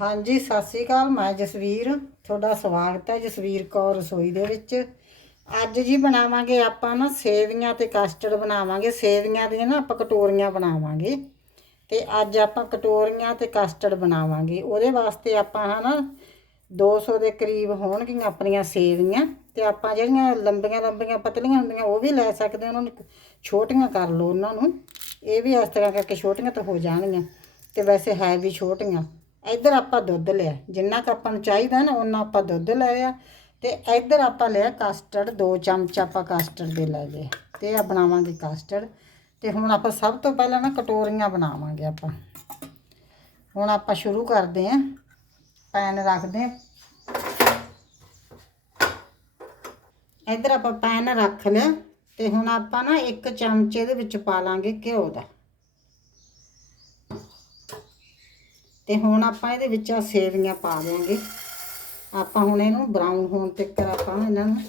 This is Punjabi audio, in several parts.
ਹਾਂਜੀ, ਸਤਿ ਸ੍ਰੀ ਅਕਾਲ, ਮੈਂ ਜਸਵੀਰ। ਤੁਹਾਡਾ ਸਵਾਗਤ ਹੈ ਜਸਵੀਰ ਕੌਰ ਰਸੋਈ ਦੇ ਵਿੱਚ। ਅੱਜ ਜੀ ਬਣਾਵਾਂਗੇ ਆਪਾਂ ਨਾ ਸੇਵੀਆਂ ਤੇ ਕਸਟਰਡ ਬਣਾਵਾਂਗੇ। ਸੇਵੀਆਂ ਦੀਆਂ ਨਾ ਆਪਾਂ ਕਟੋਰੀਆਂ ਬਣਾਵਾਂਗੇ। ਤੇ ਅੱਜ ਆਪਾਂ ਕਟੋਰੀਆਂ ਤੇ ਕਸਟਰਡ ਬਣਾਵਾਂਗੇ। ਉਹਦੇ ਵਾਸਤੇ ਆਪਾਂ ਹਨਾ 200 ਦੇ ਕਰੀਬ ਹੋਣਗੀਆਂ ਆਪਣੀਆਂ ਸੇਵੀਆਂ। ਤੇ ਆਪਾਂ ਜਿਹੜੀਆਂ ਲੰਬੀਆਂ ਲੰਬੀਆਂ ਪਤਲੀਆਂ ਹੁੰਦੀਆਂ, ਉਹ ਵੀ ਲੈ ਸਕਦੇ ਉਹਨਾਂ ਨੂੰ ਛੋਟੀਆਂ ਕਰ ਲਓ ਉਹਨਾਂ ਨੂੰ। ਇਹ ਵੀ ਇਸ ਤਰ੍ਹਾਂ ਕਰਕੇ ਛੋਟੀਆਂ ਤਾਂ ਹੋ ਜਾਣਗੀਆਂ। ਤੇ ਵੈਸੇ ਹੈ ਵੀ ਛੋਟੀਆਂ। ਇੱਧਰ ਆਪਾਂ ਦੁੱਧ ਲਿਆ। ਜਿੰਨਾ ਕੁ ਆਪਾਂ ਨੂੰ ਚਾਹੀਦਾ ਨਾ ਉਹਨਾਂ ਆਪਾਂ ਦੁੱਧ ਲਿਆ ਤੇ ਇੱਧਰ ਆਪਾਂ ਲਿਆ ਕਸਟਰਡ 2 ਚਮਚ ਆਪਾਂ ਕਸਟਰਡ ਦੇ ਲੈ ਲਏ ਤੇ ਆ ਬਣਾਵਾਂਗੇ ਕਸਟਰਡ ਤੇ ਹੁਣ ਆਪਾਂ ਸਭ ਤੋਂ ਪਹਿਲਾਂ ਨਾ ਕਟੋਰੀਆਂ ਬਣਾਵਾਂਗੇ ਆਪਾਂ। ਹੁਣ ਆਪਾਂ ਸ਼ੁਰੂ ਕਰਦੇ ਆਂ ਪੈਨ ਰੱਖਦੇ ਆਂ ਇੱਧਰ ਆਪਾਂ ਪੈਨ ਰੱਖ ਲਿਆ। ਤੇ ਹੁਣ ਆਪਾਂ ਨਾ ਇੱਕ ਚਮਚੇ ਦੇ ਵਿੱਚ ਪਾ ਲਾਂਗੇ ਘਿਓ ਦਾ। ਤੇ ਹੁਣ ਆਪਾਂ ਇਹਦੇ ਵਿੱਚ ਆ ਸੇਵੀਆਂ ਪਾ ਦਿਆਂਗੇ। ਆਪਾਂ ਹੁਣ ਇਹਨੂੰ ਬਰਾਊਨ ਹੋਣ ਤੱਕ ਆਪਾਂ ਇਹਨਾਂ ਨੂੰ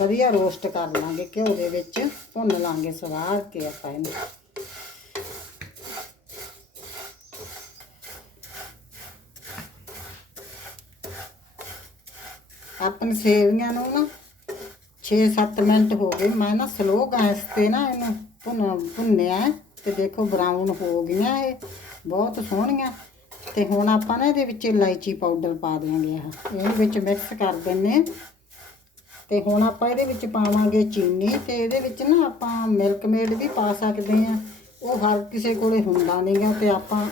ਵਧੀਆ ਰੋਸਟ ਕਰ ਲਾਂਗੇ, ਘਿਓ ਦੇ ਵਿੱਚ ਭੁੰਨ ਲਾਂਗੇ, ਸਵਾਰ ਕੇ ਆਪਾਂ ਇਹਨੂੰ। ਆਪਣ ਸੇਵੀਆਂ ਨੂੰ ਨਾ 6-7 ਮਿੰਟ ਹੋ ਗਏ, ਮੈਂ ਨਾ ਸਲੋ ਗੈਸ ਤੇ ਨਾ ਇਹਨੂੰ ਭੁੰਨ ਭੁੰਨਿਆ ਤੇ ਦੇਖੋ ਬਰਾਊਨ ਹੋ ਗਈਆਂ ਇਹ। ਬਹੁਤ ਸੋਹਣੀਆਂ। ਤੇ ਹੁਣ ਆਪਾਂ ਨਾ ਇਹਦੇ ਵਿੱਚ ਇਲਾਇਚੀ ਪਾਊਡਰ ਪਾ ਦਿਆਂਗੇ ਆਹ। ਇਹਨੂੰ ਵਿੱਚ ਮਿਕਸ ਕਰ ਦਿੰਨੇ ਹਾਂ। ਤੇ ਹੁਣ ਆਪਾਂ ਇਹਦੇ ਵਿੱਚ ਪਾਵਾਂਗੇ ਚੀਨੀ ਤੇ ਇਹਦੇ ਵਿੱਚ ਨਾ ਆਪਾਂ ਮਿਲਕ ਮੇਡ ਵੀ ਪਾ ਸਕਦੇ ਆ। ਉਹ ਹਰ ਕਿਸੇ ਕੋਲੇ ਹੁੰਦਾ ਨਹੀਂਗਾ ਤੇ ਆਪਾਂ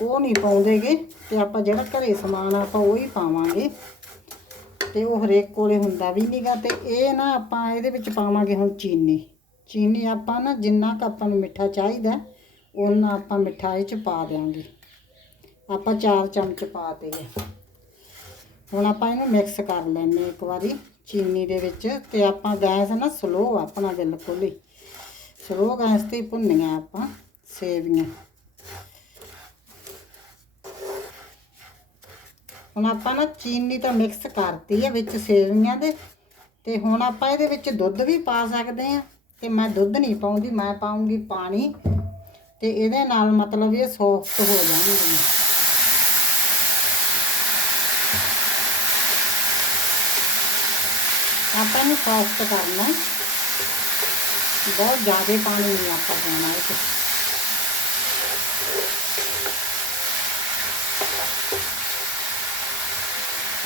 ਉਹ ਨਹੀਂ ਪਾਉਂਦੇਗੇ। ਤੇ ਆਪਾਂ ਜਿਹੜਾ ਘਰੇ ਸਮਾਨ ਆਪਾਂ ਉਹ ਹੀ ਪਾਵਾਂਗੇ। ਤੇ ਉਹ ਹਰੇਕ ਕੋਲੇ ਹੁੰਦਾ ਵੀ ਨਹੀਂਗਾ ਤੇ ਇਹ ਨਾ ਆਪਾਂ ਇਹਦੇ ਵਿੱਚ ਪਾਵਾਂਗੇ ਹੁਣ ਚੀਨੀ। ਚੀਨੀ ਆਪਾਂ ਨਾ ਜਿੰਨਾ ਕੁ ਆਪਾਂ ਨੂੰ ਮਿੱਠਾ ਚਾਹੀਦਾ ਉਹਨਾਂ ਆਪਾਂ ਮਿਠਾਈ ਚ ਪਾ ਦਿਆਂਗੇ। ਆਪਾਂ 4 ਚਮਚ ਪਾ ਦੇ ਹੁਣ ਆਪਾਂ ਇਹਨੂੰ ਮਿਕਸ ਕਰ ਲੈਣੇ ਇੱਕ ਵਾਰੀ ਚੀਨੀ ਦੇ ਵਿੱਚ ਤੇ ਆਪਾਂ ਗੈਸ ਨਾ ਸਲੋ ਆਪਣਾ ਬਿਲਕੁਲ ਹੀ। ਸਲੋ ਗੈਸ ਤੇ ਹੀ ਭੁੰਨੀਆਂ ਆਪਾਂ ਸੇਵੀਆਂ। ਹੁਣ ਆਪਾਂ ਨਾ ਚੀਨੀ ਤਾਂ ਮਿਕਸ ਕਰਤੀ ਹੈ ਵਿੱਚ ਸੇਵੀਆਂ ਦੇ ਤੇ ਹੁਣ ਆਪਾਂ ਇਹਦੇ ਵਿੱਚ ਦੁੱਧ ਵੀ ਪਾ ਸਕਦੇ ਆ ਤੇ ਮੈਂ ਦੁੱਧ ਨਹੀਂ ਪਾਉਂਦੀ, ਮੈਂ ਪਾਉਂਗੀ ਪਾਣੀ। ਤੇ ਇਹਦੇ ਨਾਲ ਮਤਲਬ ਇਹ ਸੌਫਟ ਹੋ ਜਾਣਗੀਆਂ ਆਪਾਂ ਨੂੰ ਸੌਫਟ ਕਰਨਾ ਹੈ। ਬਹੁਤ ਜ਼ਿਆਦਾ ਪਾਣੀ ਨਹੀਂ ਆਪਾਂ ਪਾਉਣਾ ਇਹ 'ਚ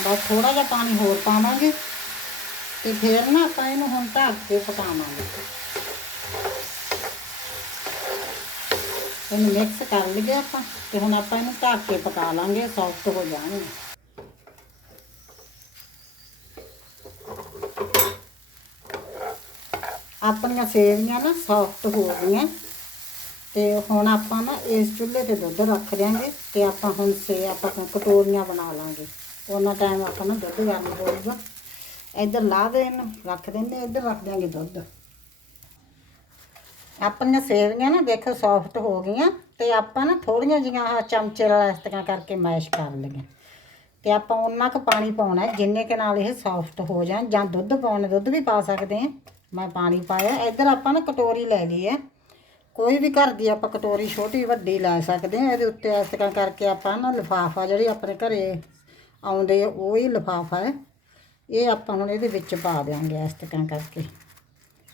ਬਸ ਥੋੜਾ ਜਿਹਾ ਪਾਣੀ ਹੋਰ ਪਾਵਾਂਗੇ ਤੇ ਫਿਰ ਨਾ ਆਪਾਂ ਇਹਨੂੰ ਹੁਣ ਢੱਕ ਕੇ ਪਕਾਵਾਂਗੇ। ਇਹਨੂੰ ਮਿਕਸ ਕਰ ਲਈਏ ਆਪਾਂ ਤੇ ਹੁਣ ਆਪਾਂ ਇਹਨੂੰ ਢੱਕ ਕੇ ਪਕਾ ਲਾਂਗੇ ਸੌਫਟ ਹੋ ਜਾਣਗੇ। ਆਪਣੀਆਂ ਸੇਵੀਆਂ ਨਾ ਸੌਫਟ ਹੋ ਗਈਆਂ। ਤੇ ਹੁਣ ਆਪਾਂ ਨਾ ਇਸ ਚੁੱਲ੍ਹੇ ਤੇ ਦੁੱਧ ਰੱਖ ਦਿਆਂਗੇ ਤੇ ਆਪਾਂ ਹੁਣ ਸੇ ਆਪਾਂ ਕਟੋਰੀਆਂ ਬਣਾ ਲਾਂਗੇ। ਉਹਨਾਂ ਟਾਈਮ ਆਪਾਂ ਨਾ ਦੁੱਧ ਗਰਮ ਹੋਊਗਾ। ਇੱਧਰ ਲਾ ਦੇਣ ਰੱਖ ਦਿੰਦੇ ਇੱਧਰ ਰੱਖ ਦਿਆਂਗੇ ਦੁੱਧ। ਆਪਣੀਆਂ ਸੇਵੀਆਂ ਨਾ ਦੇਖੋ ਸੌਫਟ ਹੋ ਗਈਆਂ ਤੇ ਆਪਾਂ ਨਾ ਥੋੜੀਆਂ ਜਿਹੀਆਂ ਆਹ ਚਮਚੇ ਨਾਲ ਇਸ ਤਰ੍ਹਾਂ ਕਰਕੇ ਮੈਸ਼ ਕਰ ਲਈਆਂ। ਤੇ ਆਪਾਂ ਉਹਨਾਂ ਕੁ ਪਾਣੀ ਪਾਉਣਾ ਜਿੰਨੇ ਕੇ ਨਾਲ ਇਹ ਸੌਫਟ ਹੋ ਜਾਣ ਜਾਂ ਦੁੱਧ ਪਾਉਣਾ, ਦੁੱਧ ਵੀ ਪਾ ਸਕਦੇ ਆ ਮੈਂ ਪਾਣੀ ਪਾਇਆ, ਇੱਧਰ ਆਪਾਂ ਨਾ ਕਟੋਰੀ ਲੈ ਲਈ ਹੈ। ਕੋਈ ਵੀ ਘਰ ਦੀ ਆਪਾਂ ਕਟੋਰੀ ਛੋਟੀ ਵੱਡੀ ਲੈ ਸਕਦੇ ਆ ਇਹਦੇ ਉੱਤੇ ਇਸ ਤਰ੍ਹਾਂ ਕਰਕੇ ਆਪਾਂ ਨਾ ਲਿਫਾਫਾ ਜਿਹੜੇ ਆਪਣੇ ਘਰੇ ਆਉਂਦੇ ਆ, ਉਹ ਹੀ ਲਿਫਾਫਾ ਹੈ। ਇਹ ਆਪਾਂ ਹੁਣ ਇਹਦੇ ਵਿੱਚ ਪਾ ਦਿਆਂਗੇ ਇਸ ਤਰ੍ਹਾਂ ਕਰਕੇ।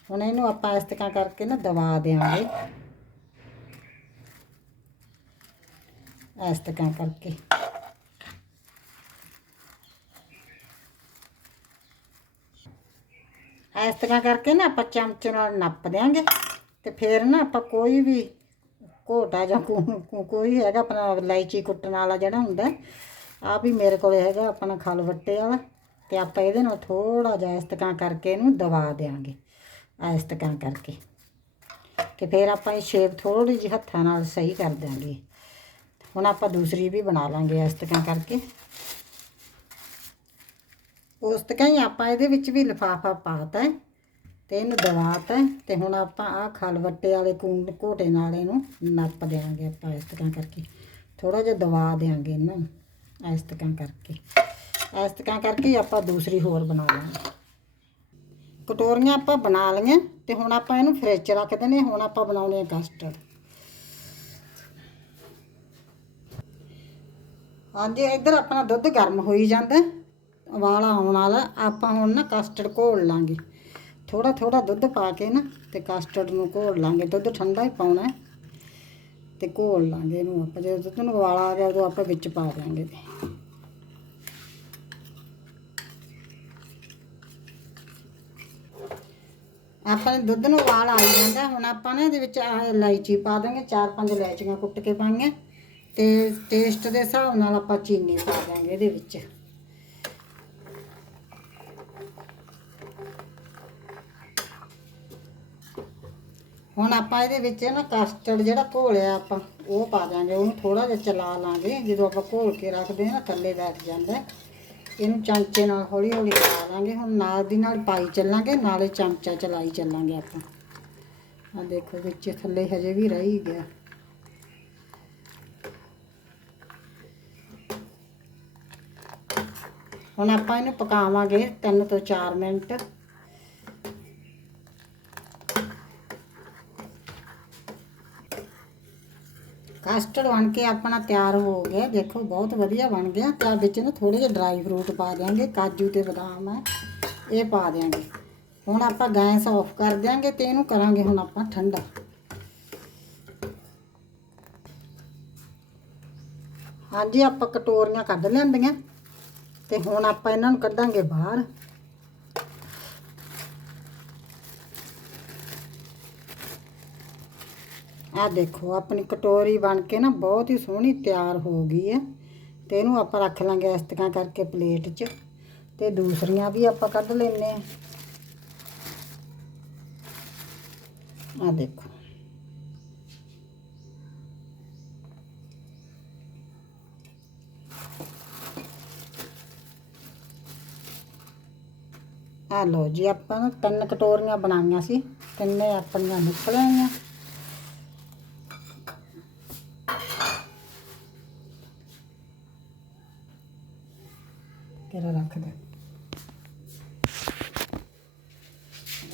ਹੁਣ ਇਹਨੂੰ ਆਪਾਂ ਇਸ ਤਰ੍ਹਾਂ ਕਰਕੇ ਨਾ ਦਬਾ ਦਿਆਂਗੇ। ਇਸ ਤਰ੍ਹਾਂ ਕਰਕੇ। ਇਸ ਤਰ੍ਹਾਂ ਕਰਕੇ ਨਾ ਆਪਾਂ ਚਮਚੇ ਨਾਲ ਨੱਪ ਦਿਆਂਗੇ ਤੇ ਫਿਰ ਨਾ ਆਪਾਂ ਕੋਈ ਵੀ ਘੋਟਾ ਜਾਂ ਕੋਈ ਹੈਗਾ ਆਪਣਾ ਇਲਾਇਚੀ ਕੁੱਟਣ ਵਾਲਾ ਜਿਹੜਾ ਹੁੰਦਾ ਆ ਵੀ ਮੇਰੇ ਕੋਲ ਹੈਗਾ ਆਪਣਾ ਖਲ ਵੱਟੇ ਵਾਲਾ ਤੇ ਆਪਾਂ ਇਹਦੇ ਨਾਲ ਥੋੜਾ ਜਿਹਾ ਇਸ ਤਰ੍ਹਾਂ ਕਰਕੇ ਇਹਨੂੰ ਦਬਾ ਦਿਆਂਗੇ। ਇਸ ਤਰ੍ਹਾਂ ਕਰਕੇ ਤੇ ਫਿਰ ਆਪਾਂ ਇਹ ਸ਼ੇਪ ਥੋੜੀ ਜਿਹੀ ਹੱਥਾਂ ਨਾਲ ਸਹੀ ਕਰ ਦਿਆਂਗੇ। ਹੁਣ ਆਪਾਂ ਦੂਸਰੀ ਵੀ ਬਣਾ ਲਾਂਗੇ ਇਸ ਤਰ੍ਹਾਂ ਕਰਕੇ। ਉਸ ਤਰ੍ਹਾਂ ਹੀ ਆਪਾਂ ਇਹਦੇ ਵਿੱਚ ਵੀ ਲਿਫਾਫਾ ਪਾਤਾ ਹੈ ਤੇ ਇਹਨੂੰ ਦਬਾਤਾ ਹੈ ਤੇ ਹੁਣ ਆਪਾਂ ਆ ਖਲ ਵੱਟੇ ਵਾਲੇ ਕੂੰਡ ਘੋਟੇ ਨਾਲ ਇਹਨੂੰ ਨੱਪ ਦੇਾਂਗੇ ਆਪਾਂ ਇਸ ਤਰ੍ਹਾਂ ਕਰਕੇ। ਥੋੜਾ ਜਿਹਾ ਦਬਾ ਦੇਾਂਗੇ ਇਹਨਾਂ ਨੂੰ ਇਸ ਤਰ੍ਹਾਂ ਕਰਕੇ। ਇਸ ਤਰ੍ਹਾਂ ਕਰਕੇ ਹੀ ਆਪਾਂ ਦੂਸਰੀ ਹੋਰ ਬਣਾ ਲਾਂਗੇ। ਕਟੋਰੀਆਂ ਆਪਾਂ ਬਣਾ ਲਈਆਂ ਤੇ ਹੁਣ ਆਪਾਂ ਇਹਨੂੰ ਫ੍ਰਿਜ 'ਚ ਰੱਖ ਦਿੰਦੇ ਹੁਣ ਆਪਾਂ ਬਣਾਉਣੇ ਆ ਕਸਟਰਡ ਹਾਂਜੀ, ਇੱਧਰ ਆਪਣਾ ਦੁੱਧ ਗਰਮ ਹੋਈ ਜਾਂਦਾ, ਉਬਾਲਾ ਆਉਣ ਵਾਲਾ, ਆਪਾਂ ਹੁਣ ਨਾ ਕਸਟਰਡ ਘੋਲ ਲਾਂਗੇ। ਥੋੜਾ ਥੋੜਾ ਦੁੱਧ ਪਾ ਕੇ ਨਾ ਤੇ ਕਸਟਰਡ ਨੂੰ ਘੋਲ ਲਾਂਗੇ, ਦੁੱਧ ਠੰਡਾ ਹੀ ਪਾਉਣਾ ਹੈ। ਤੇ ਘੋਲ ਲਾਂਗੇ ਇਹਨੂੰ ਆਪਾਂ, ਜਦੋਂ ਦੁੱਧ ਨੂੰ ਉਬਾਲਾ ਆ ਗਿਆ, ਉਦੋਂ ਆਪਾਂ ਵਿੱਚ ਪਾ ਦਿਆਂਗੇ। ਤੇ ਆਪਾਂ ਨੇ ਦੁੱਧ ਨੂੰ ਵਾਲ ਆ ਜਾਂਦਾ। ਹੁਣ ਆਪਾਂ ਨੇ ਇਹਦੇ ਵਿੱਚ ਆਹ ਇਲਾਇਚੀ ਪਾ ਦਾਂਗੇ, ਚਾਰ ਪੰਜ ਇਲਾਇਚੀਆਂ ਕੁੱਟ ਕੇ ਪਾਈਆਂ। ਤੇ ਟੇਸਟ ਦੇ ਹਿਸਾਬ ਨਾਲ ਆਪਾਂ ਚੀਨੀ ਪਾ ਦਾਂਗੇ ਇਹਦੇ ਵਿੱਚ। ਹੁਣ ਆਪਾਂ ਇਹਦੇ ਵਿੱਚ ਨਾ ਕਸਟਰਡ ਜਿਹੜਾ ਘੋਲਿਆ ਆਪਾਂ, ਉਹ ਪਾ ਦਾਂਗੇ। ਉਹਨੂੰ ਥੋੜਾ ਜਿਹਾ ਚਲਾ ਲਾਂਗੇ। ਜਦੋਂ ਆਪਾਂ ਘੋਲ ਕੇ ਰੱਖਦੇ ਹਾਂ ਨਾ, ਥੱਲੇ ਬੈਠ ਜਾਂਦਾ। ਇਹਨੂੰ ਚਮਚੇ ਨਾਲ ਹੌਲੀ ਹੌਲੀ ਪਾ ਲਾਂਗੇ। ਹੁਣ ਨਾਲ ਦੀ ਨਾਲ ਪਾਈ ਚੱਲਾਂਗੇ, ਨਾਲੇ ਚਮਚਾ ਚਲਾਈ ਚੱਲਾਂਗੇ ਆਪਾਂ। ਆ ਦੇਖੋ, ਵਿੱਚ ਥੱਲੇ ਹਜੇ ਵੀ ਰਹੀ ਗਿਆ। ਹੁਣ ਆਪਾਂ ਇਹਨੂੰ ਪਕਾਵਾਂਗੇ 3 ਤੋਂ 4 ਮਿੰਟ। ਕਸਟਰਡ ਬਣ ਕੇ ਆਪਣਾ ਤਿਆਰ ਹੋ ਗਿਆ। ਦੇਖੋ, ਬਹੁਤ ਵਧੀਆ ਬਣ ਗਿਆ। ਤਾਂ ਵਿੱਚ ਨਾ ਥੋੜੇ ਜਿਹੇ ਡਰਾਈ ਫਰੂਟ ਪਾ ਦਿਆਂਗੇ। ਕਾਜੂ ਤੇ ਬਦਾਮ ਹੈ, ਇਹ ਪਾ ਦਿਆਂਗੇ। ਹੁਣ ਆਪਾਂ ਗੈਸ ਆਫ ਕਰ ਦਿਆਂਗੇ ਤੇ ਇਹਨੂੰ ਕਰਾਂਗੇ ਹੁਣ ਆਪਾਂ ਠੰਡਾ। ਹਾਂਜੀ, ਆਪਾਂ ਕਟੋਰੀਆਂ ਕੱਢ ਲੈਂਦੀਆਂ। ਤੇ ਹੁਣ ਆਪਾਂ ਇਹਨਾਂ ਨੂੰ ਕੱਢਾਂਗੇ ਬਾਹਰ। ਆ ਦੇਖੋ, ਆਪਣੀ ਕਟੋਰੀ ਬਣ ਕੇ ਨਾ ਬਹੁਤ ਹੀ ਸੋਹਣੀ ਤਿਆਰ ਹੋ ਗਈ ਹੈ ਤੇ ਇਹਨੂੰ ਆਪਾਂ ਰੱਖ ਲਾਂਗੇ ਇਸ ਤਰ੍ਹਾਂ ਕਰਕੇ ਪਲੇਟ 'ਚ ਤੇ ਦੂਸਰੀਆਂ ਵੀ ਆਪਾਂ ਕੱਢ ਲੈਨੇ ਆ ਆ ਦੇਖੋ। ਆ ਲੋ ਜੀ, ਆਪਾਂ ਨਾ ਤਿੰਨ ਕਟੋਰੀਆਂ ਬਣਾਈਆਂ ਸੀ, ਤਿੰਨੇ ਆਪਣੀਆਂ ਨਿਕਲ ਆਈਆਂ ਕਿਹੜਾ ਰੱਖ ਦੇ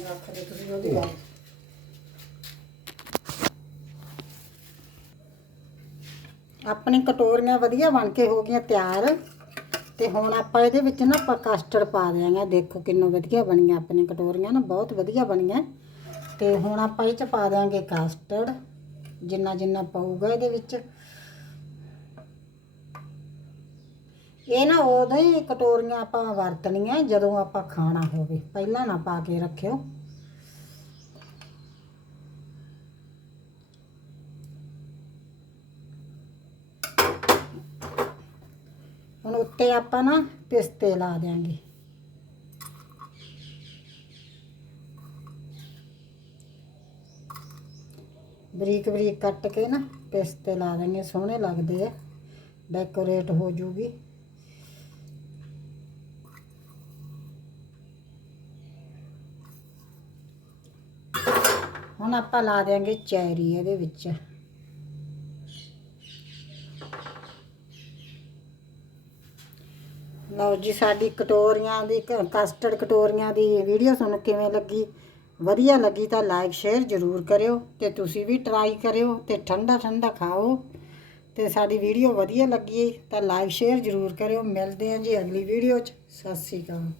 ਰੱਖ ਦੇ ਤੁਸੀਂ ਉਹਦੀ ਗੱਲ ਆਪਣੀ ਕਟੋਰੀਆਂ ਵਧੀਆ ਬਣ ਕੇ ਹੋ ਗਈਆਂ ਤਿਆਰ। ਤੇ ਹੁਣ ਆਪਾਂ ਇਹਦੇ ਵਿੱਚ ਨਾ ਆਪਾਂ ਕਸਟਰਡ ਪਾ ਦਿਆਂਗੇ। ਦੇਖੋ ਕਿੰਨਾ ਵਧੀਆ ਬਣੀਆਂ ਆਪਣੀਆਂ ਕਟੋਰੀਆਂ ਨਾ, ਬਹੁਤ ਵਧੀਆ ਬਣੀਆਂ। ਤੇ ਹੁਣ ਆਪਾਂ ਇਹ ਚ ਪਾ ਦਿਆਂਗੇ ਕਸਟਰਡ ਜਿੰਨਾ ਜਿੰਨਾ ਪਊਗਾ ਇਹਦੇ ਵਿੱਚ। ਇਹ ਨਾ ਉਦੋਂ ਹੀ ਕਟੋਰੀਆਂ ਆਪਾਂ ਵਰਤਣੀਆਂ ਜਦੋਂ ਆਪਾਂ ਖਾਣਾ ਹੋਵੇ। ਪਹਿਲਾਂ ਨਾ ਪਾ ਕੇ ਰੱਖਿਓ। ਹੁਣ ਉੱਤੇ ਆਪਾਂ ਨਾ ਪਿਸਤੇ ਲਾ ਦਿਆਂਗੇ। ਬਰੀਕ ਬਰੀਕ ਕੱਟ ਕੇ ਨਾ ਪਿਸਤੇ ਲਾ ਦੇਂਗੇ ਸੋਹਣੇ ਲੱਗਦੇ ਆ। ਡੈਕੋਰੇਟ ਹੋ ਜੂਗੀ। ਹੁਣ ਆਪਾਂ ਲਾ ਦਿਆਂਗੇ ਚੈਰੀ ਇਹਦੇ ਵਿੱਚ। ਲਓ ਜੀ, ਸਾਡੀ ਕਟੋਰੀਆਂ ਦੀ ਕ- ਕਸਟਰਡ ਕਟੋਰੀਆਂ ਦੀ ਵੀਡੀਓ ਤੁਹਾਨੂੰ ਕਿਵੇਂ ਲੱਗੀ? ਵਧੀਆ ਲੱਗੀ ਤਾਂ ਲਾਈਕ ਸ਼ੇਅਰ ਜ਼ਰੂਰ ਕਰਿਓ ਤੇ ਤੁਸੀਂ ਵੀ ਟਰਾਈ ਕਰਿਓ ਤੇ ਠੰਡਾ ਠੰਡਾ ਖਾਓ। ਤੇ ਸਾਡੀ ਵੀਡੀਓ ਵਧੀਆ ਲੱਗੀ ਤਾਂ ਲਾਈਕ ਸ਼ੇਅਰ ਜ਼ਰੂਰ ਕਰਿਓ। ਮਿਲਦੇ ਹਾਂ ਜੀ ਅਗਲੀ ਵੀਡੀਓ 'ਚ। ਸਤਿ ਸ਼੍ਰੀ ਅਕਾਲ।